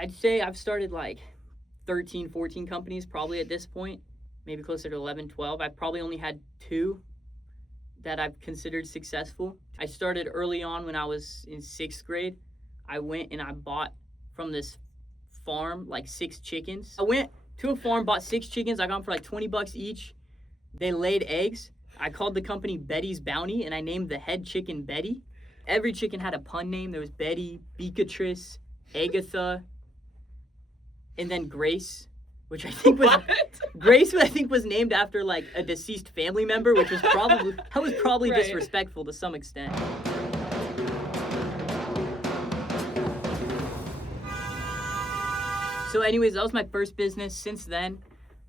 I'd say I've started like 13, 14 companies probably at this point, maybe closer to 11, 12. I've probably only had 2 that I've considered successful. I started early on when I was in 6th grade. I went and I bought from this farm like 6 chickens. I went to a farm, bought 6 chickens. I got them for like $20 each. They laid eggs. I called the company Betty's Bounty, and I named the head chicken Betty. Every chicken had a pun name. There was Betty, Beatrice, Agatha, and then Grace, which I think was Grace. I think was named after like a deceased family member, which was probably Right. disrespectful to some extent. So, anyways, that was my first business. Since then,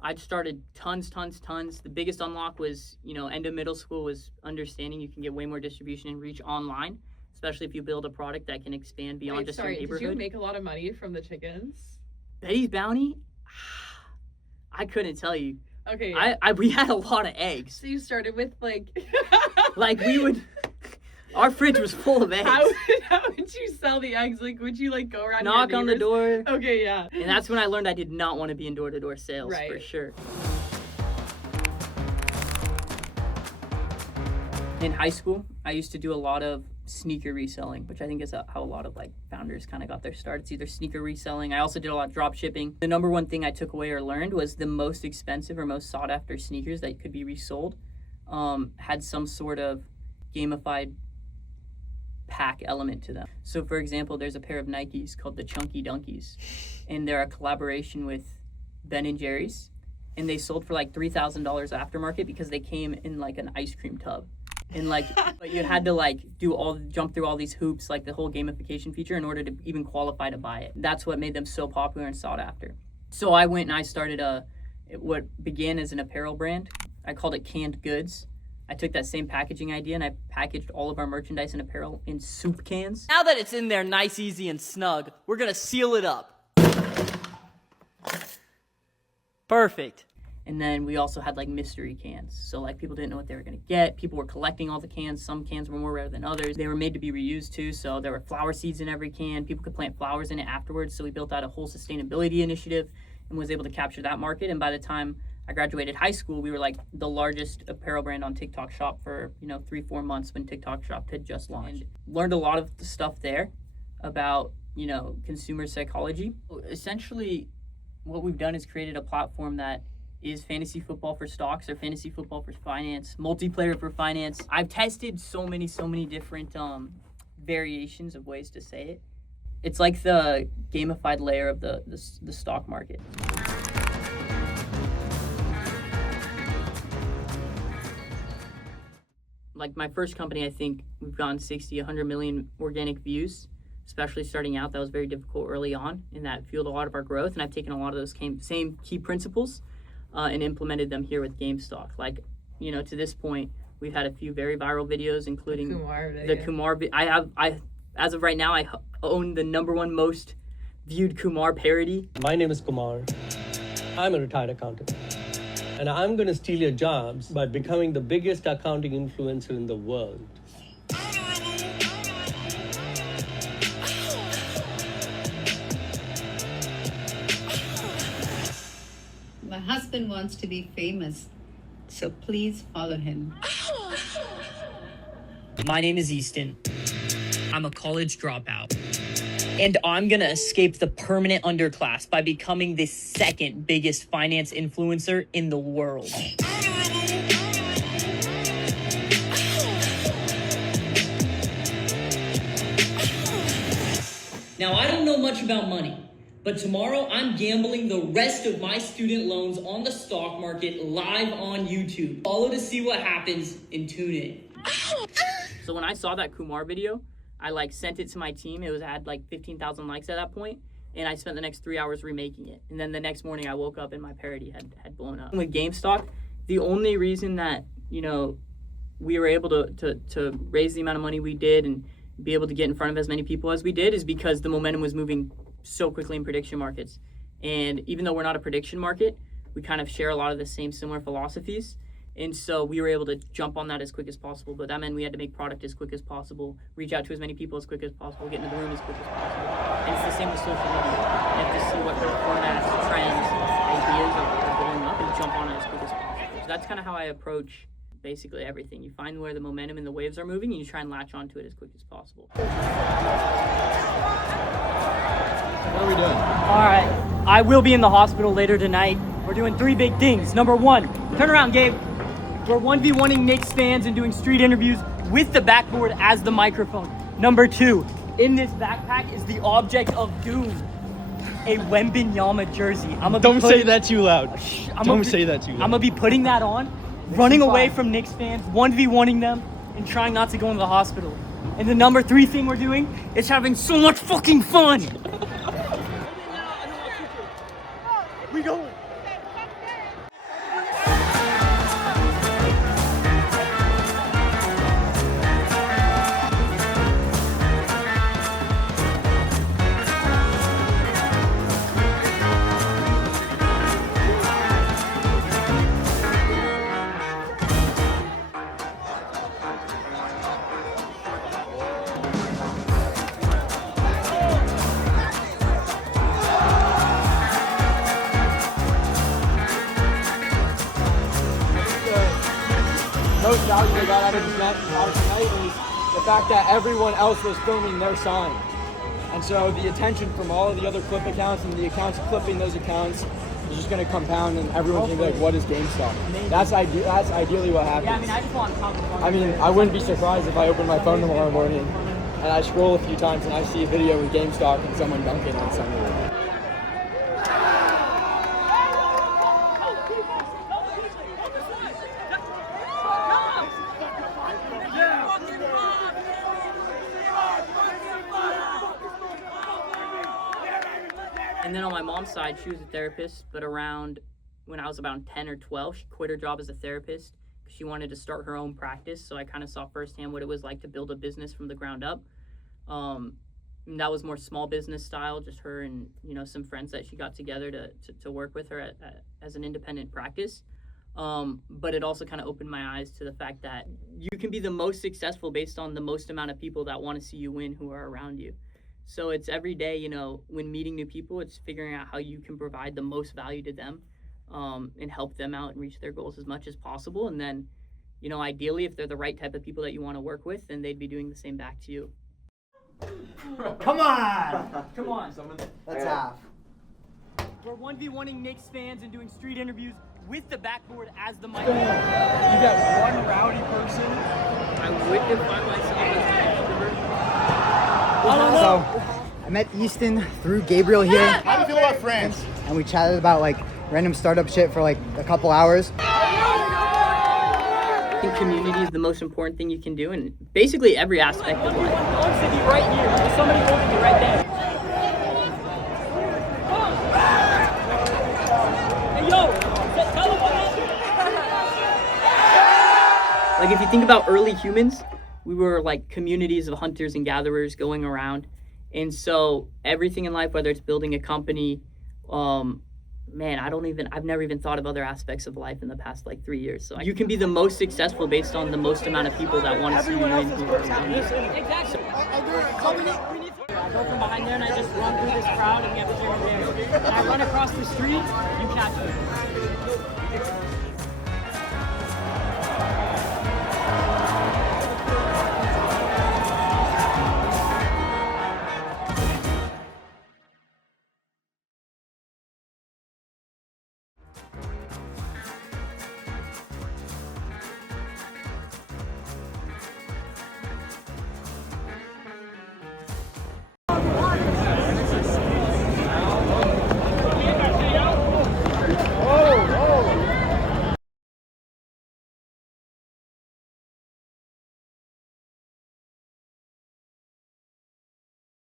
I've started tons. The biggest unlock was, end of middle school was understanding you can get way more distribution and reach online, especially if you build a product that can expand beyond just your neighborhood. Did you make a lot of money from the chickens? Betty's Bounty? I couldn't tell you. Okay. Yeah. We had a lot of eggs. So you started with like... Our fridge was full of eggs. How would you sell the eggs? Like, would you like go around knock on the door? Okay, yeah. And that's when I learned I did not want to be in door-to-door sales, right. for sure. In high school, I used to do a lot of sneaker reselling, which I think is how a lot of like founders kind of got their start. It's either sneaker reselling. I also did a lot of drop shipping. The number one thing I took away or learned was the most expensive or most sought after sneakers that could be resold had some sort of gamified pack element to them. So for example, there's a pair of Nikes called the Chunky Dunkies, and they're a collaboration with Ben & Jerry's, and they sold for like $3,000 aftermarket because they came in like an ice cream tub. And like, but you had to like jump through all these hoops, like the whole gamification feature, in order to even qualify to buy it. That's what made them so popular and sought after. So I went and I started what began as an apparel brand. I called it Canned Goods. I took that same packaging idea and I packaged all of our merchandise and apparel in soup cans. Now that it's in there nice, easy, and snug, we're gonna seal it up. Perfect. And then we also had like mystery cans. So like people didn't know what they were gonna get. People were collecting all the cans. Some cans were more rare than others. They were made to be reused too. So there were flower seeds in every can. People could plant flowers in it afterwards. So we built out a whole sustainability initiative and was able to capture that market. And by the time I graduated high school, we were like the largest apparel brand on TikTok Shop for 3-4 months when TikTok Shop had just launched. Learned a lot of the stuff there about consumer psychology. Essentially, what we've done is created a platform that is fantasy football for stocks or fantasy football for finance, multiplayer for finance. I've tested so many different variations of ways to say it. It's like the gamified layer of the stock market. Like my first company, I think we've gotten 60, 100 million organic views, especially starting out. That was very difficult early on, and that fueled a lot of our growth. And I've taken a lot of those same key principles and implemented them here with GameStock. Like, to this point, we've had a few very viral videos, including the Kumar. As of right now, I own the #1 most viewed Kumar parody. My name is Kumar. I'm a retired accountant. And I'm going to steal your jobs by becoming the biggest accounting influencer in the world. My husband wants to be famous, so please follow him. My name is Easton. I'm a college dropout. And I'm gonna escape the permanent underclass by becoming the second biggest finance influencer in the world. Now, I don't know much about money, but tomorrow I'm gambling the rest of my student loans on the stock market live on YouTube. Follow to see what happens and tune in. So when I saw that Kumar video, I sent it to my team. It had 15,000 likes at that point, and I spent the next 3 hours remaking it. And then the next morning I woke up and my parody had blown up. With GameStock, the only reason that, we were able to raise the amount of money we did and be able to get in front of as many people as we did is because the momentum was moving so quickly in prediction markets. And even though we're not a prediction market, we kind of share a lot of the same similar philosophies. And so we were able to jump on that as quick as possible, but that meant we had to make product as quick as possible, reach out to as many people as quick as possible, get into the room as quick as possible. And it's the same with social media. that's kind of how I approach basically everything. You find where the momentum and the waves are moving, and you try and latch onto it as quick as possible. What are we doing? All right, I will be in the hospital later tonight. We're doing 3 big things. Number 1, turn around, Gabe. We're 1v1ing Knicks fans and doing street interviews with the backboard as the microphone. Number 2, in this backpack is the object of doom, a Wembenyama jersey. Don't say that too loud. Don't say that too loud. I'm gonna be putting that on, running away from Knicks fans, 1v1ing them, and trying not to go into the hospital. And the number 3 thing we're doing is having so much fucking fun. We going. Most value they got out of tonight was the fact that everyone else was filming their sign. And so the attention from all of the other clip accounts and the accounts clipping those accounts is just going to compound, and everyone's going to be like, what is GameStop? That's ideally what happens. Yeah, I mean, I just want top of I mean, I wouldn't be surprised if I open my phone tomorrow morning and I scroll a few times and I see a video with GameStop and someone dunking on something. And then on my mom's side, she was a therapist, but around when I was about 10 or 12, she quit her job as a therapist because she wanted to start her own practice. So I kind of saw firsthand what it was like to build a business from the ground up. And that was more small business style, just her and some friends that she got together to work with her as an independent practice. But it also kind of opened my eyes to the fact that you can be the most successful based on the most amount of people that want to see you win who are around you. So it's every day, when meeting new people, it's figuring out how you can provide the most value to them and help them out and reach their goals as much as possible. And then, ideally, if they're the right type of people that you want to work with, then they'd be doing the same back to you. Come on! Come on. That's half. We're 1v1ing Knicks fans and doing street interviews with the backboard as the microphone. You got one rowdy person. I would define myself as an extrovert. So, I met Easton through Gabriel here. How do you feel about France? And we chatted about random startup shit for a couple hours. I think community is the most important thing you can do in basically every aspect of life. Arms should be right here. There's somebody holding you right there. Hey, yo! Tell them what happened. Like, if you think about early humans, we were like communities of hunters and gatherers going around. And so everything in life, whether it's building a company, I've never even thought of other aspects of life in the past 3 years. So you can be the most successful based on the most amount of people that want to see you win who are around you. Exactly. I go from behind there and I just run through this crowd and we have a here and there. And I run across the street, you catch me.